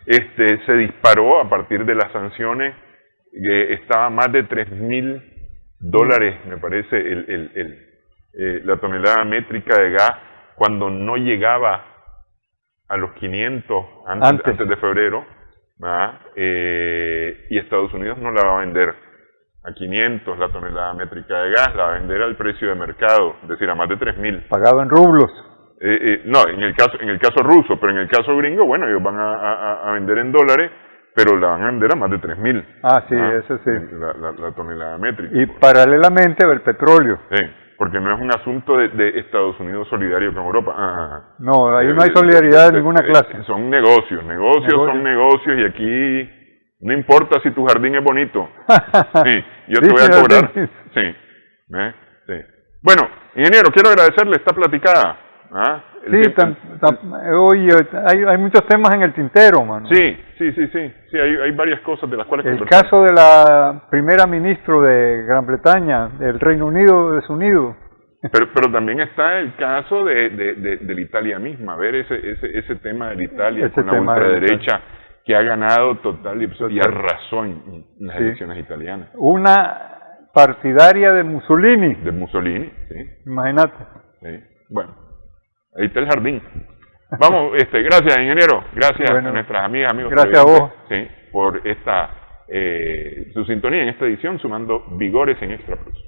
se disparó a partir de las sanciones, estaba más de $3,000, me parece, la tonelada métrica de gas, cuando no llegaba a los 500 antes de febrero, y Estados Unidos no la va a vender a 500 la tonelada métrica de gas, la va a vender al precio de mercado, es decir, a más de 3,000. Pagado en rublos. No, en el caso ruso, pero en el caso gringo, bueno, ellos van a vender en dólares, pero la van a vender a más de 3,000. Ah, sí, eso sí. La tonelada métrica. Y paralelamente el petróleo. Sí, porque no es un asunto de Estados Unidos solidario con Europa. No, ahí no hay solidaridad de ninguna clase. Son negocios son negocios, y aquí no importa si tu jardín es bonito. Sí, yo te voy a cobrar. Sí. Sí. Bueno, ingeniero, quiero agradecerle esta platicada. Sí, oye, hay muchos temas en el tintero, mano. Sí, hay varias cosas de las cuales el caso de la primera ministra de Gran Bretaña, del Reino Unido desunido. Pero también está el caso de la Italia misma, ver ese tema de la Italia con la ultraderecha que ha ganado total y arrasó en las elecciones italianas. Una partidaria de Mussolini. De Mussolini, sí. Imagínate. Sí. Bueno, ahí está el jardín. Vamos, gracias, ingeniero. Gracias a nuestras amigas, amigos. Gracias a vos. Sí, por su sintonía en esta edición, sumando vigores en Extra Plus.